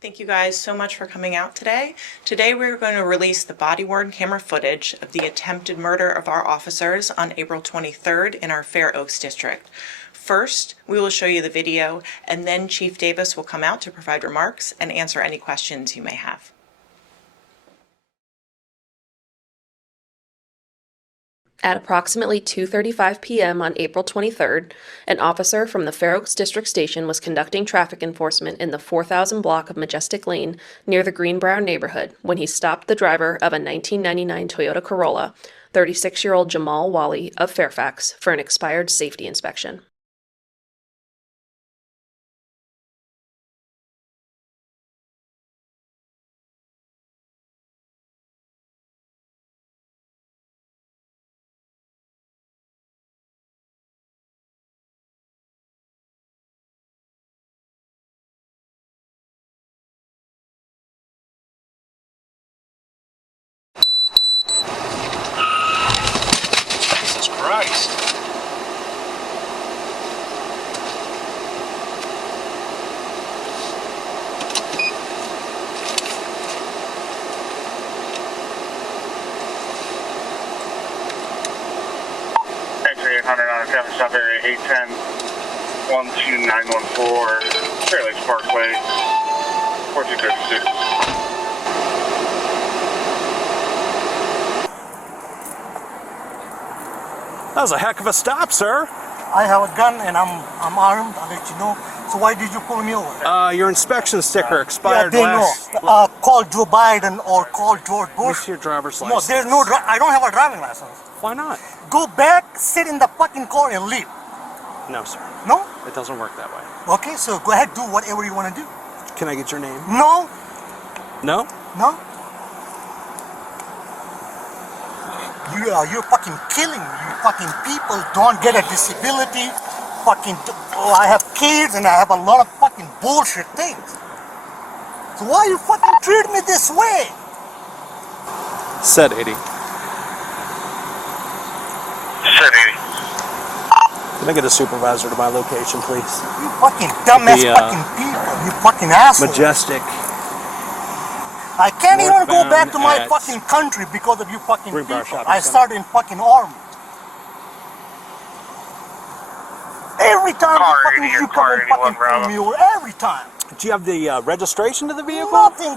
Thank you guys so much for coming out today. Today we're going to release the body-worn camera footage of the attempted murder of our officers on April 23rd in our Fair Oaks district. First, we will show you the video, and then Chief Davis will come out to provide remarks and answer any questions you may have. At approximately 2:35 p.m. on April 23rd, an officer from the Fair Oaks District Station was conducting traffic enforcement in the 4000 block of Majestic Lane near the Greenbrier neighborhood when he stopped the driver of a 1999 Toyota Corolla, 36-year-old Jamal Wally of Fairfax, for an expired safety inspection. Jesus Christ. X-ray 800 on a traffic stop area 810 12914 Fairfax Parkway 1436. That was a heck of a stop, sir. I have a gun and I'm armed. I'll let you know. So why did you pull me over? Your inspection sticker expired they last... know. Call Joe Biden or call George Let me Bush. see your driver's No, license. there's no. I don't have a driving license. Why not? Go back, sit in the fucking car, and leave. No, sir. No? It doesn't work that way. Okay, so go ahead, do whatever you want to do. Can I get your name? No, No? no. You're fucking killing me. You fucking people don't get a disability. Fucking, I have kids and I have a lot of fucking bullshit things. So why you fucking treat me this way? Said 80. Said 80. Can I get a supervisor to my location, please? You fucking dumbass The, fucking people. You fucking asshole. Majestic. I can't even go northbound back to my at fucking country because of you fucking Greenbrier people. Shopping I Center. started in fucking army. Every time you come and fucking pull me over, every time. Do you have the registration to the vehicle? Nothing.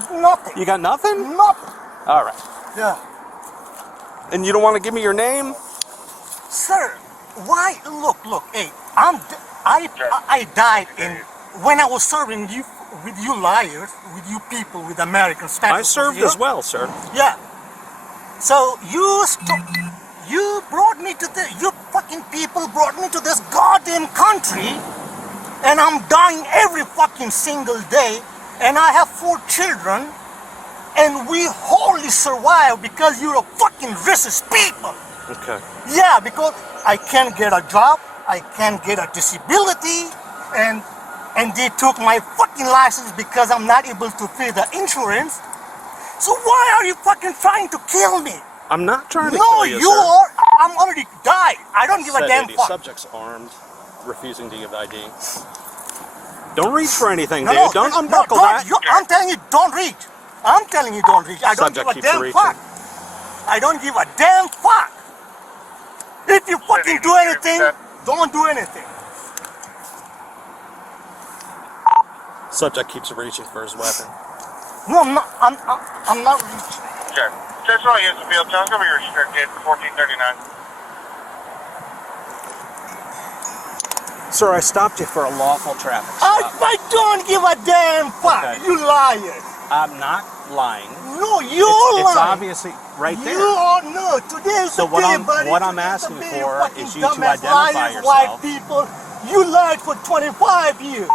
You got nothing? Nothing. All right. Yeah. And you don't want to give me your name? Sir, why? Look, hey, I died when I was serving you with you liars, with you people, with American status. I served as well, sir. Yeah. So you brought me to you fucking people brought me to this goddamn country, and I'm dying every fucking single day, and I have 4 children, and we wholly survive because you're a fucking racist people. Okay. Yeah, because I can't get a job, I can't get a disability, and they took my fucking license because I'm not able to pay the insurance. So why are you fucking trying to kill me? I'm not trying to No, kill you, you sir. are. I'm already died. I don't give a Said damn 80. fuck. Subject's armed, refusing to give ID. Don't reach for anything, No, dude. Don't unbuckle that. I'm telling you, don't reach. I'm telling you, don't reach. I don't Subject give a keeps damn reaching. fuck. I don't give a damn fuck. If you fucking do anything, don't do anything. Subject keeps reaching for his weapon. No, I'm not reaching. Okay. That's all you have to be able to tell. It's going to be restricted 1439. Sir, I stopped you for a lawful traffic stop. I don't give a damn fuck. Okay. You liars. I'm not lying. No, you're It's lying. obviously right there. You are no. Today is So the what day, I'm- buddy. what I'm Today's the asking day, for fucking is you to dumbass identify liars, white yourself. people. You lied for 25 years.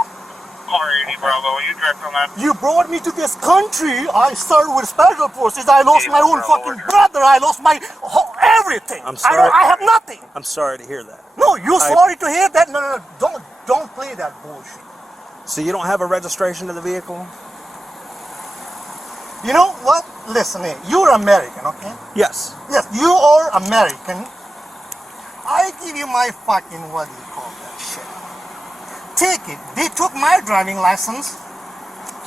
R80 Bravo, you direct on that? You brought me to this country. I served with special forces. I lost my own fucking brother. I lost my everything. I'm sorry. I have nothing. I'm sorry to hear that. No, you're sorry to hear that. No. Don't play that bullshit. So you don't have a registration to the vehicle? You know what? Listen here. You're American, okay? Yes. Yes, you are American. I give you my fucking, what do you call that shit? Take it. They took my driving license.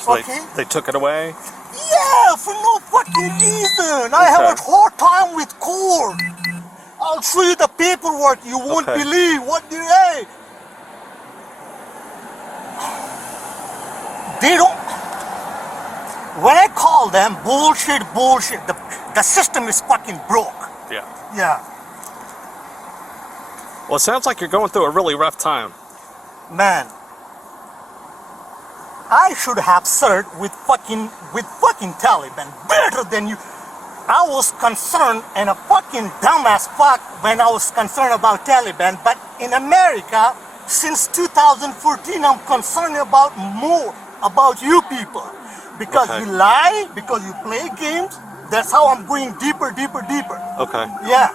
So Okay? they took it away? Yeah, for no fucking reason. I have a Okay. hard time with court. I'll show you the paperwork. You won't Okay. believe what they hey. They don't. When I call them bullshit, bullshit. The system is fucking broke. Yeah. Yeah, Well, it sounds like you're going through a really rough time. man. I should have served with fucking Taliban better than you. I was concerned and a fucking dumbass fuck when I was concerned about Taliban, but in America, since 2014, I'm concerned about more about you people. Because Okay. you lie, because you play games, that's how I'm going deeper, deeper, deeper. Okay. Yeah.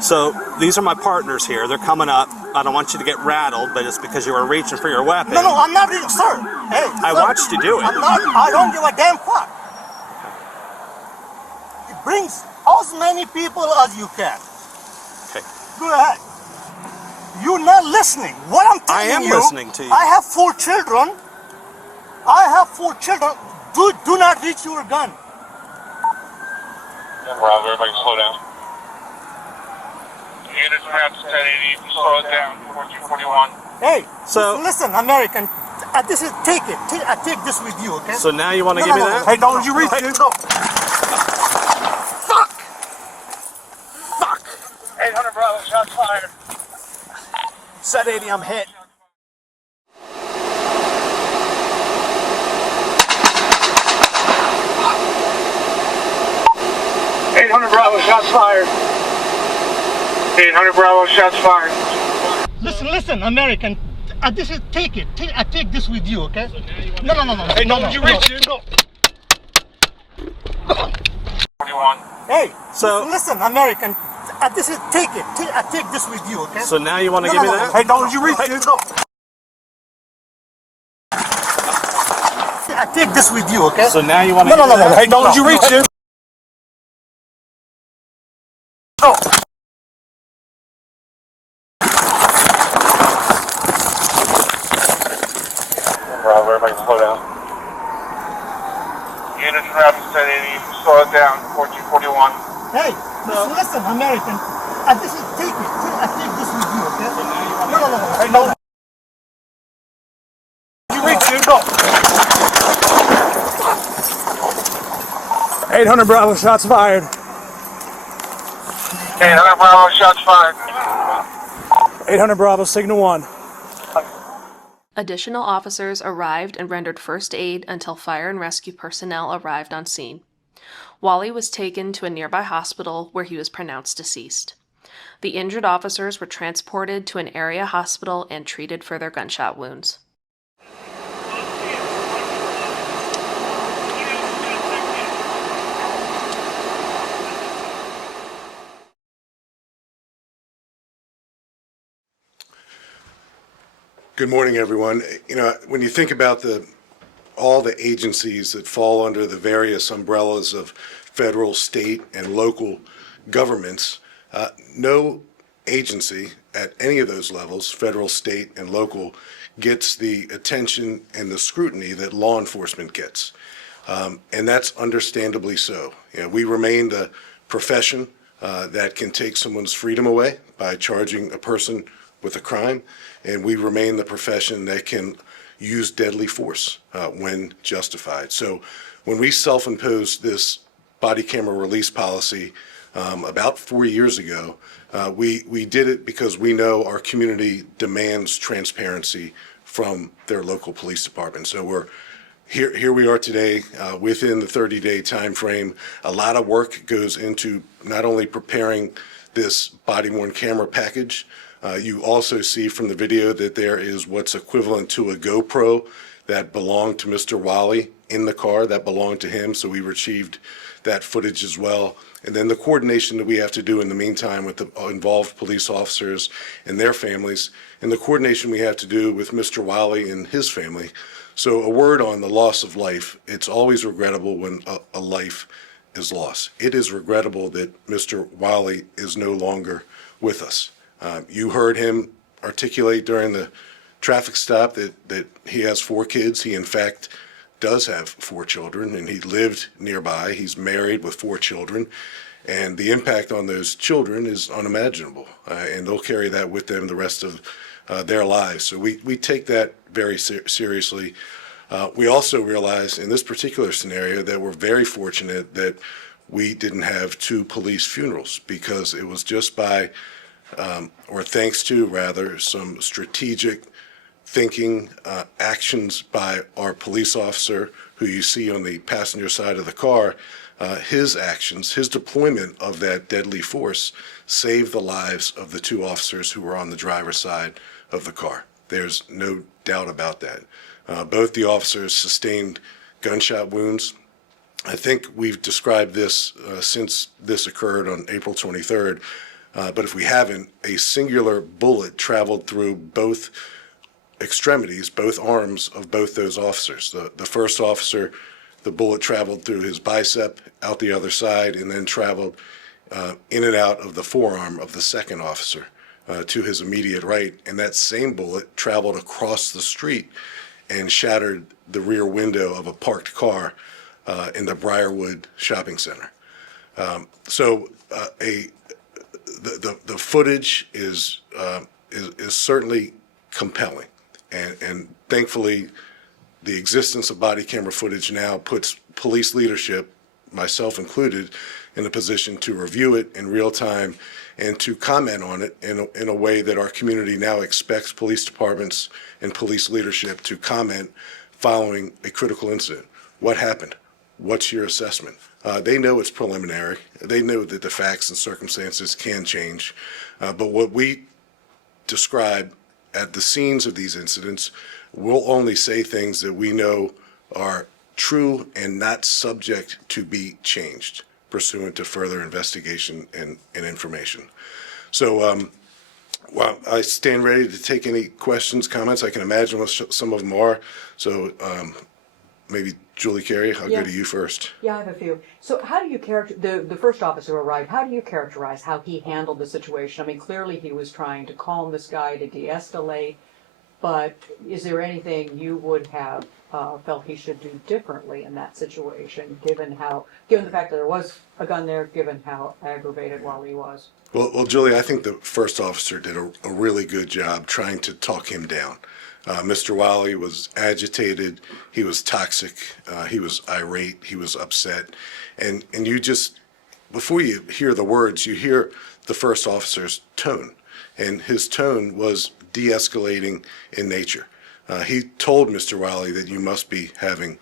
So these are my partners here. They're coming up. I don't want you to get rattled, but it's because you were reaching for your weapon. No, I'm not reading, sir. Hey, I sir, watched you do it. I don't give a damn fuck. It brings as many people as you can. Okay. Go ahead. You're not listening. What I'm telling you. I am listening to you. I have 4 children. Do not reach your gun. Bravo, everybody slow down. Units perhaps 1080, slow it down, 1441. Hey, So- listen, American. This is take it. I take this with you, okay? So now you want to No, give no, me no. that? Hey, don't you reach it? No. Fuck! Fuck! 800 Bravo, shots fired. Set 80, I'm hit. Bravo, shots fired. 800 Bravo, shots fired. Listen, American. This is take it. I take this with you, okay? No. Hey, don't you reach it? No. 41. Hey, So- listen, American. This is take it. I take this with you, okay? So now you want to give me that? Hey, don't you reach it? No. I take this with you, okay? So now you want to No. give me that? Hey, don't you reach it? No. Bravo, everybody slow down. Units perhaps 1080, slow it down, 1441. Hey, listen, American. This is take it. I take this with you, okay? No. Hey, no. You reach it? No. 800 Bravo, shots fired. 800 Bravo, shots fired. 800 Bravo, signal 1. Additional officers arrived and rendered first aid until fire and rescue personnel arrived on scene. Wally was taken to a nearby hospital where he was pronounced deceased. The injured officers were transported to an area hospital and treated for their gunshot wounds. Good morning, everyone. You know, when you think about all the agencies that fall under the various umbrellas of federal, state, and local governments, no agency at any of those levels, federal, state, and local, gets the attention and the scrutiny that law enforcement gets. And that's understandably so. You know, we remain the profession that can take someone's freedom away by charging a person with a crime, and we remain the profession that can use deadly force when justified. So when we self-imposed this body camera release policy about 4 years ago, we did it because we know our community demands transparency from their local police department. So we're here we are today within the 30-day time frame. A lot of work goes into not only preparing this body-worn camera package. You also see from the video that there is what's equivalent to a GoPro that belonged to Mr. Wally in the car, that belonged to him, so we retrieved that footage as well. And then the coordination that we have to do in the meantime with the involved police officers and their families, and the coordination we have to do with Mr. Wally and his family. So a word on the loss of life. It's always regrettable when a life is lost. It is regrettable that Mr. Wally is no longer with us. You heard him articulate during the traffic stop that he has 4 kids. He, in fact, does have 4 children, and he lived nearby. He's married with 4 children, and the impact on those children is unimaginable, and they'll carry that with them the rest of their lives. So we take that very seriously. We also realize in this particular scenario that we're very fortunate that we didn't have 2 police funerals, because it was just by, or thanks to rather, some strategic thinking, actions by our police officer who you see on the passenger side of the car. His actions, his deployment of that deadly force saved the lives of the 2 officers who were on the driver's side of the car. There's no doubt about that. Both the officers sustained gunshot wounds. I think we've described this since this occurred on April 23rd, but if we haven't, a singular bullet traveled through both extremities, both arms of both those officers. The first officer, the bullet traveled through his bicep, out the other side, and then traveled in and out of the forearm of the second officer to his immediate right. And that same bullet traveled across the street and shattered the rear window of a parked car in the Briarwood shopping center. The footage is certainly compelling, and thankfully, the existence of body camera footage now puts police leadership, myself included, in a position to review it in real time and to comment on it in a way that our community now expects police departments and police leadership to comment following a critical incident. What happened? What's your assessment? They know it's preliminary. They know that the facts and circumstances can change. But what we describe at the scenes of these incidents, we'll only say things that we know are true and not subject to be changed pursuant to further investigation and information. So well, I stand ready to take any questions, comments. I can imagine what some of them are. So maybe Julie Carey, I'll go to you first. Yeah, I have a few. So how do you characterize, the first officer arrived, how do you characterize how he handled the situation? I mean, clearly he was trying to calm this guy, to de-escalate, but is there anything you would have felt he should do differently in that situation, given the fact that there was a gun there, given how aggravated Wally was? Well, Julie, I think the first officer did a really good job trying to talk him down. Mr. Wally was agitated, he was toxic, he was irate, he was upset, and you just, before you hear the words, you hear the first officer's tone, and his tone was de-escalating in nature. He told Mr. Wally that you must be having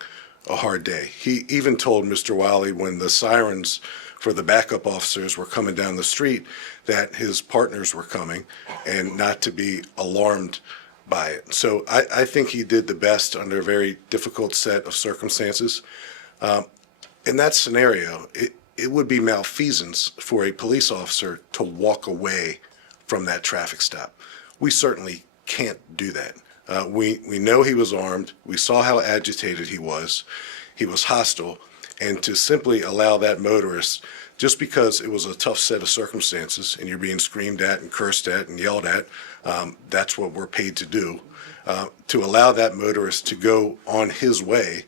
a hard day. He even told Mr. Wally when the sirens for the backup officers were coming down the street that his partners were coming and not to be alarmed by it. So I think he did the best under a very difficult set of circumstances. In that scenario, it would be malfeasance for a police officer to walk away from that traffic stop. We certainly can't do that. We know he was armed. We saw how agitated he was. He was hostile. And to simply allow that motorist, just because it was a tough set of circumstances and you're being screamed at and cursed at and yelled at, that's what we're paid to do. To allow that motorist to go on his way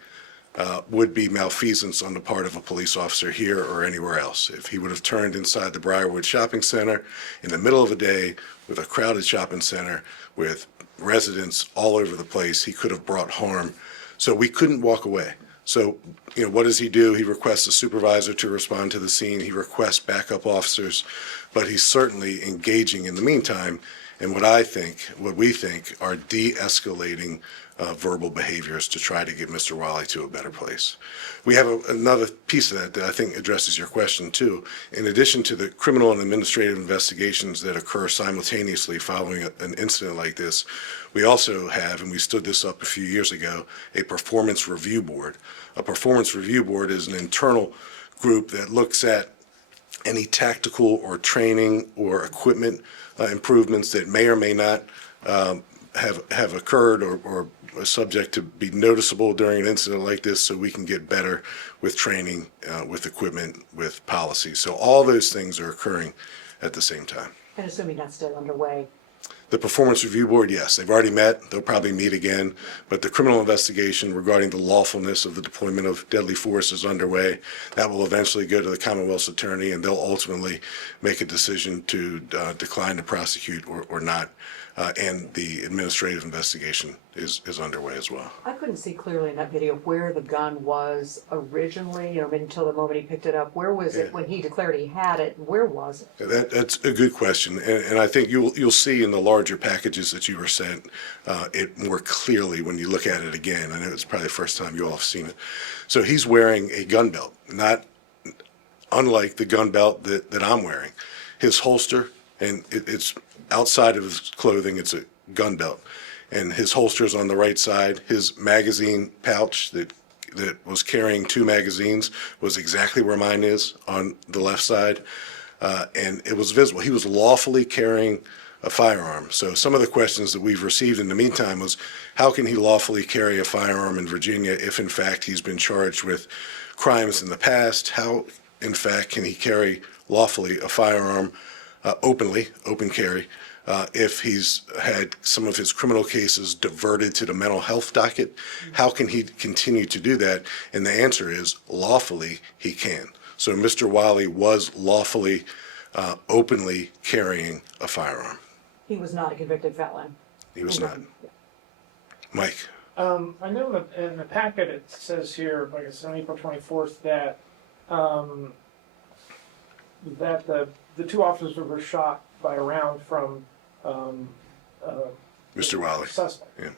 would be malfeasance on the part of a police officer here or anywhere else. If he would have turned inside the Briarwood Shopping Center in the middle of the day with a crowded shopping center with residents all over the place, he could have brought harm. So we couldn't walk away. So, what does he do? He requests a supervisor to respond to the scene. He requests backup officers, but he's certainly engaging in the meantime in what we think are de-escalating verbal behaviors to try to get Mr. Wally to a better place. We have another piece of that I think addresses your question too. In addition to the criminal and administrative investigations that occur simultaneously following an incident like this, we also have, and we stood this up a few years ago, a performance review board. A performance review board is an internal group that looks at any tactical or training or equipment improvements that may or may not have occurred or are subject to be noticeable during an incident like this, so we can get better with training, with equipment, with policy. So all those things are occurring at the same time. And assuming that's still underway. The Performance Review Board, yes, they've already met. They'll probably meet again. But the criminal investigation regarding the lawfulness of the deployment of deadly force is underway. That will eventually go to the Commonwealth's attorney, and they'll ultimately make a decision to decline to prosecute or not. And the administrative investigation is underway as well. I couldn't see clearly in that video where the gun was originally, until the moment he picked it up. Where was it when he declared he had it? Where was it? That's a good question, and I think you'll see in the larger packages that you were sent it more clearly when you look at it again. I know it's probably the first time you all have seen it. So he's wearing a gun belt, not unlike the gun belt that I'm wearing. His holster, and it's outside of his clothing, it's a gun belt, and his holster is on the right side. His magazine pouch that was carrying 2 magazines was exactly where mine is on the left side, and it was visible. He was lawfully carrying a firearm. So some of the questions that we've received in the meantime was, how can he lawfully carry a firearm in Virginia if in fact he's been charged with crimes in the past? How in fact can he carry lawfully a firearm openly, open carry, if he's had some of his criminal cases diverted to the mental health docket? How can he continue to do that? And the answer is lawfully he can. So Mr. Wiley was lawfully, openly carrying a firearm. He was not a convicted felon. He was not. Mike? I know in the packet it says here, like it's on April 24th, that that the 2 officers were shot by a round from Mr. Wiley. Suspect. Yeah.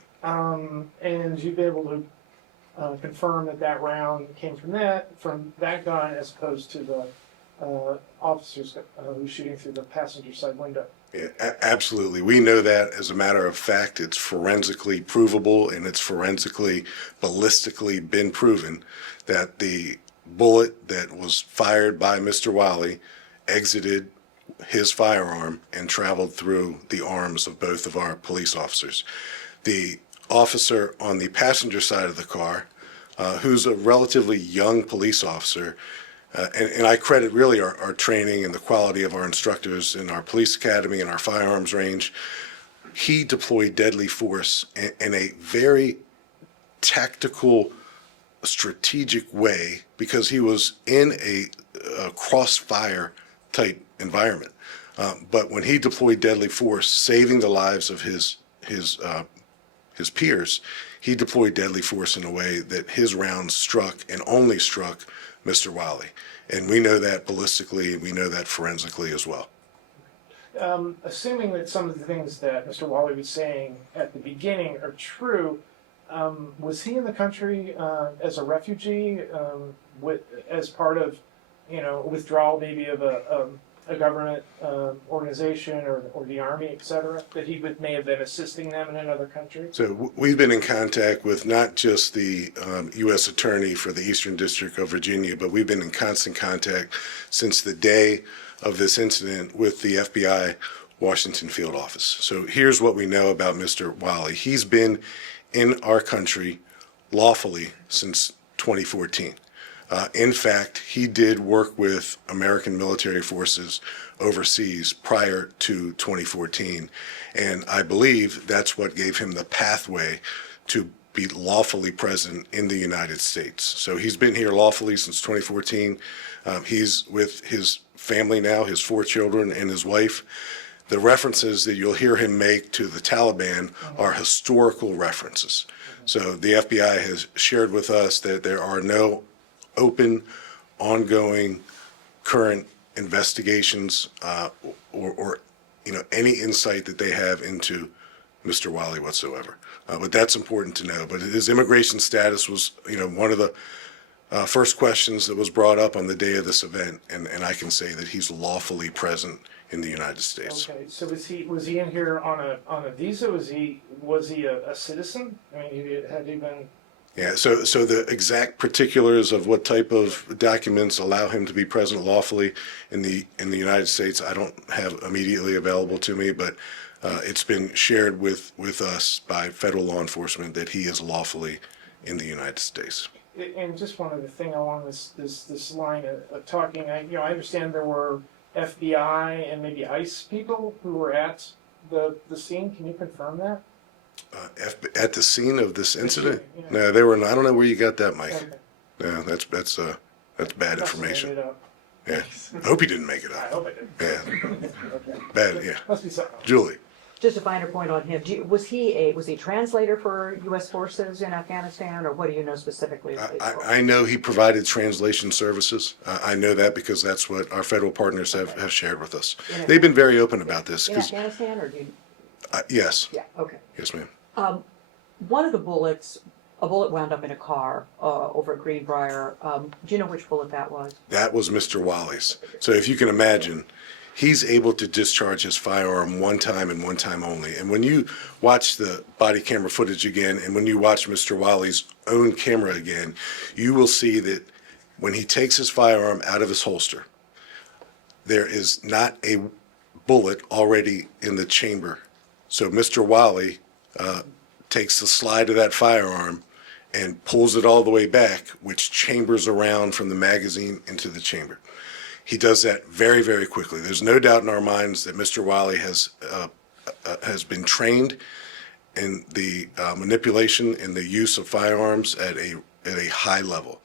And you've been able to confirm that round came from that gun as opposed to the officers who were shooting through the passenger side window. Yeah, absolutely. We know that as a matter of fact. It's forensically provable, and it's forensically, ballistically been proven that the bullet that was fired by Mr. Wiley exited his firearm and traveled through the arms of both of our police officers. The officer on the passenger side of the car, who's a relatively young police officer, and I credit really our training and the quality of our instructors in our police academy and our firearms range. He deployed deadly force in a very tactical, strategic way because he was in a crossfire type environment. But when he deployed deadly force, saving the lives of his peers, he deployed deadly force in a way that his rounds struck and only struck Mr. Wiley. And we know that ballistically, and we know that forensically as well. Assuming that some of the things that Mr. Wiley was saying at the beginning are true, was he in the country as a refugee, as part of, withdrawal maybe of a government organization or the army, et cetera, that he may have been assisting them in another country? So we've been in contact with not just the U.S. Attorney for the Eastern District of Virginia, but we've been in constant contact since the day of this incident with the FBI Washington field office. So here's what we know about Mr. Wiley. He's been in our country lawfully since 2014. In fact, he did work with American military forces overseas prior to 2014, and I believe that's what gave him the pathway to be lawfully present in the United States. So he's been here lawfully since 2014. He's with his family now, his 4 children and his wife. The references that you'll hear him make to the Taliban are historical references. So the FBI has shared with us that there are no open, ongoing, current investigations or any insight that they have into Mr. Wiley whatsoever. But that's important to know. But his immigration status was, one of the first questions that was brought up on the day of this event, and I can say that he's lawfully present in the United States. Okay, so was he in here on a visa? Was he a citizen? I mean, had he been? Yeah, so the exact particulars of what type of documents allow him to be present lawfully in the United States, I don't have immediately available to me, but it's been shared with us by federal law enforcement that he is lawfully in the United States. And just one other thing along this line of talking, I understand there were FBI and maybe ICE people who were at the scene? Can you confirm that? At the scene of this incident? Yeah. No, they were. I don't know where you got that, Mike. Okay. No, that's bad Must have information. made it up. Yeah, I hope he didn't make it I up. hope I did. Yeah, Okay. bad. Yeah, Must be something else. Julie. Just a finer point on him. Was he a translator for U.S. forces in Afghanistan, or what do you know specifically? I know he provided translation services. I know that because that's what our federal partners have shared with us. They've been very open about this. In 'Cause, Afghanistan, or do you? yes, Yeah. Okay. yes, ma'am. One of the bullets, a bullet wound up in a car over at Greenbrier. Do you know which bullet that was? That was Mr. Wally's. So if you can imagine, he's able to discharge his firearm one time and one time only. And when you watch the body camera footage again, and when you watch Mr. Wally's own camera again, you will see that when he takes his firearm out of his holster, there is not a bullet already in the chamber. So Mr. Wally takes the slide of that firearm and pulls it all the way back, which chambers around from the magazine into the chamber. He does that very, very quickly. There's no doubt in our minds that Mr. Wally has been trained in the manipulation and the use of firearms at a high level.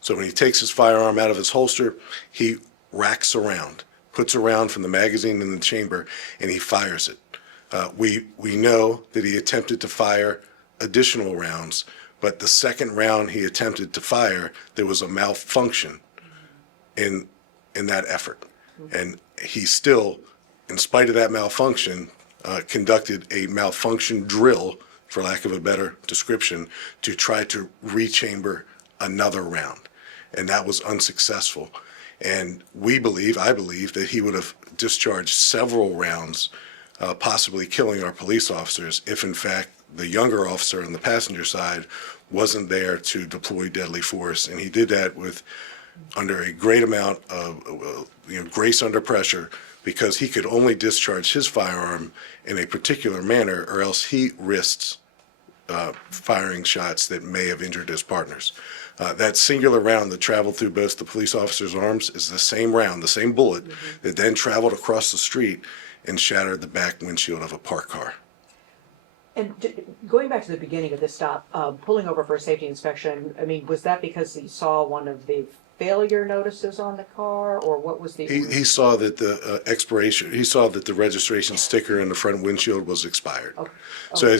So when he takes his firearm out of his holster, he racks around, puts around from the magazine in the chamber, and he fires it. We know that he attempted to fire additional rounds, but the second round he attempted to fire, there was a malfunction in that effort. And he still, in spite of that malfunction, conducted a malfunction drill, for lack of a better description, to try to rechamber another round. And that was unsuccessful. And I believe that he would have discharged several rounds, possibly killing our police officers, if in fact the younger officer on the passenger side wasn't there to deploy deadly force. And he did that under a great amount of grace under pressure, because he could only discharge his firearm in a particular manner, or else he risks firing shots that may have injured his partners. That singular round that traveled through both the police officer's arms is the same round, the same bullet, that then traveled across the street and shattered the back windshield of a parked car. And going back to the beginning of this stop, pulling over for a safety inspection, I mean, was that because he saw one of the failure notices on the car, or what was the? He saw that the he saw that the registration sticker in the front windshield was expired. Okay. So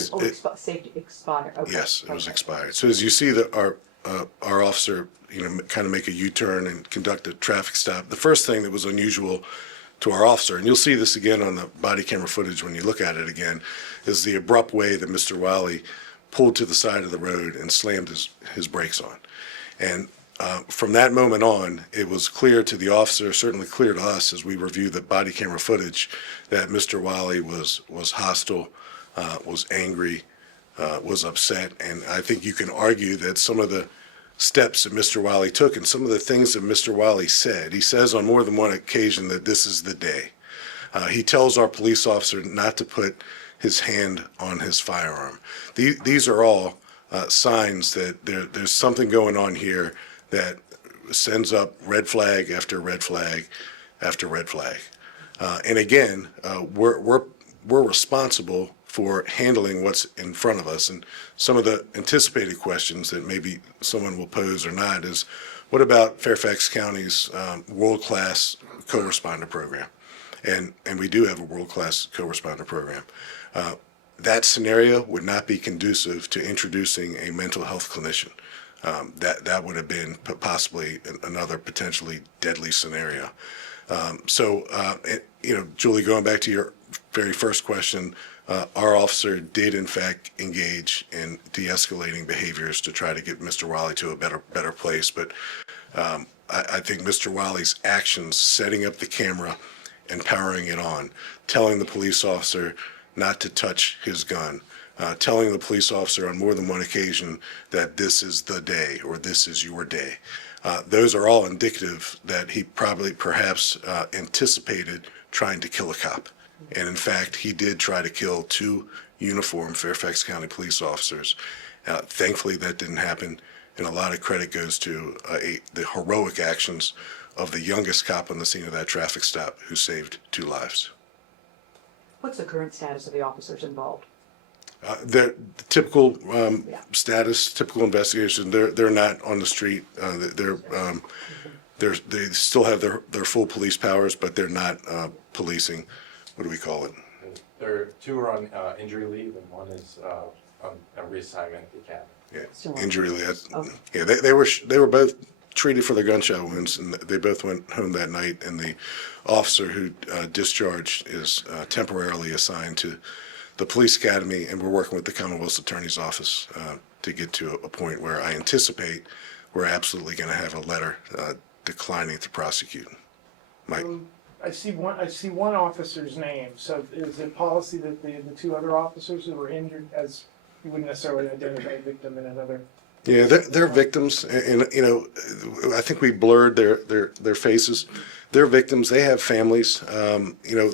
Safety expired. Okay. yes, it was Okay. expired. So as you see that our officer, kind of make a U-turn and conduct a traffic stop, the first thing that was unusual to our officer, and you'll see this again on the body camera footage when you look at it again, is the abrupt way that Mr. Wiley pulled to the side of the road and slammed his brakes on. And from that moment on, it was clear to the officer, certainly clear to us as we reviewed the body camera footage, that Mr. Wiley was hostile, was angry, was upset. And I think you can argue that some of the steps that Mr. Wiley took and some of the things that Mr. Wiley said, he says on more than one occasion that this is the day. He tells our police officer not to put his hand on his firearm. These are all signs that there's something going on here that sends up red flag after red flag after red flag. And again, we're responsible for handling what's in front of us. And some of the anticipated questions that maybe someone will pose or not is, what about Fairfax County's world-class co-responder program? And we do have a world-class co-responder program. That scenario would not be conducive to introducing a mental health clinician. That would have been possibly another potentially deadly scenario. Julie, going back to your very first question, our officer did in fact engage in de-escalating behaviors to try to get Mr. Wiley to a better place. But I think Mr. Wiley's actions, setting up the camera and powering it on, telling the police officer not to touch his gun, telling the police officer on more than one occasion that this is the day or this is your day. Those are all indicative that he perhaps anticipated trying to kill a cop. And in fact, he did try to kill 2 uniformed Fairfax County police officers. Thankfully, that didn't happen. And a lot of credit goes to the heroic actions of the youngest cop on the scene of that traffic stop, who saved 2 lives. What's the current status of the officers involved? The typical Yeah. status, typical investigation. They're not on the street. They still have their full police powers, but they're not policing. What do we call it? Two are on injury leave, and one is on a reassignment at the academy. Yeah, Still on. injury leave. Okay. Yeah, they were both treated for their gunshot wounds, and they both went home that night. And the officer who discharged is temporarily assigned to the police academy, and we're working with the Commonwealth Attorney's Office to get to a point where I anticipate we're absolutely going to have a letter declining to prosecute. Mike. I see one officer's name. So is it policy that the two other officers who were injured, as you wouldn't necessarily identify a victim in another? Yeah, they're victims, and you know, I think we blurred their faces. They're victims. They have families. You know,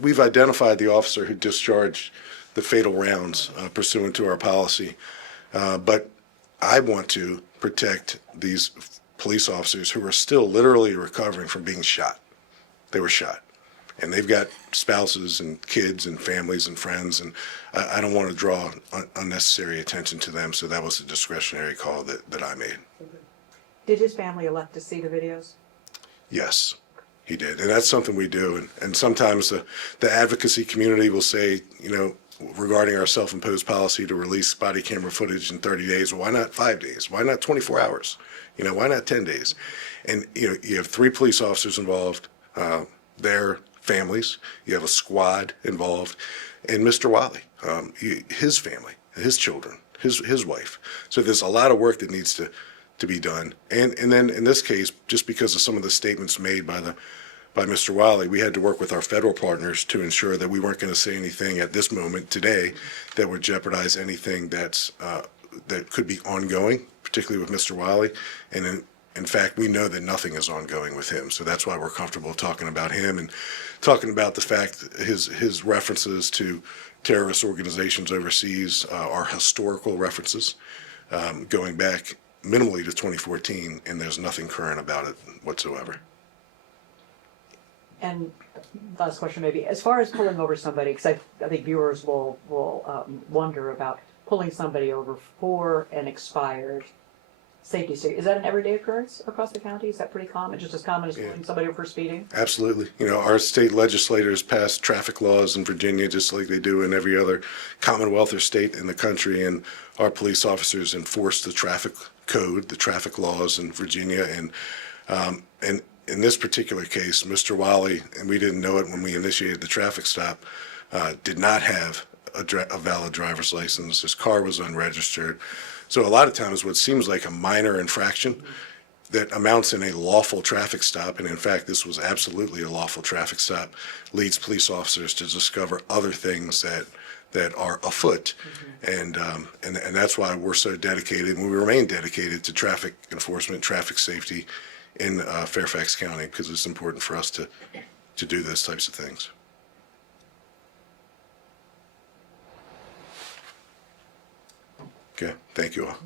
we've identified the officer who discharged the fatal rounds pursuant to our policy, but I want to protect these police officers who are still literally recovering from being shot. They were shot, and they've got spouses and kids and families and friends, and I don't want to draw unnecessary attention to them, so that was a discretionary call that I made. Did his family elect to see the videos? Yes, he did, and that's something we do, and sometimes the advocacy community will say, you know, regarding our self-imposed policy to release body camera footage in 30 days, well, why not 5 days? Why not 24 hours? You know, why not 10 days? And, you know, you have 3 police officers involved, their families, you have a squad involved, and Mr. Wiley, his family, his children, his wife. So there's a lot of work that needs to be done. And then in this case, just because of some of the statements made by Mr. Wiley, we had to work with our federal partners to ensure that we weren't going to say anything at this moment today that would jeopardize anything that could be ongoing, particularly with Mr. Wiley. And in fact, we know that nothing is ongoing with him. So that's why we're comfortable talking about him and talking about the fact that his references to terrorist organizations overseas are historical references going back minimally to 2014, and there's nothing current about it whatsoever. And last question maybe, as far as pulling over somebody, because I think viewers will wonder about pulling somebody over for an expired safety sticker. Is that an everyday occurrence across the county? Is that pretty common? Just as common as pulling somebody over for speeding? Absolutely. You know, our state legislators passed traffic laws in Virginia just like they do in every other Commonwealth or state in the country, and our police officers enforce the traffic code, the traffic laws in Virginia. And in this particular case, Mr. Wiley, and we didn't know it when we initiated the traffic stop, did not have a valid driver's license. His car was unregistered. So a lot of times what seems like a minor infraction that amounts in a lawful traffic stop, and in fact this was absolutely a lawful traffic stop, leads police officers to discover other things that are afoot. And that's why we're so dedicated, and we remain dedicated to traffic enforcement, traffic safety in Fairfax County, because it's important for us to do those types of things. Okay, thank you all.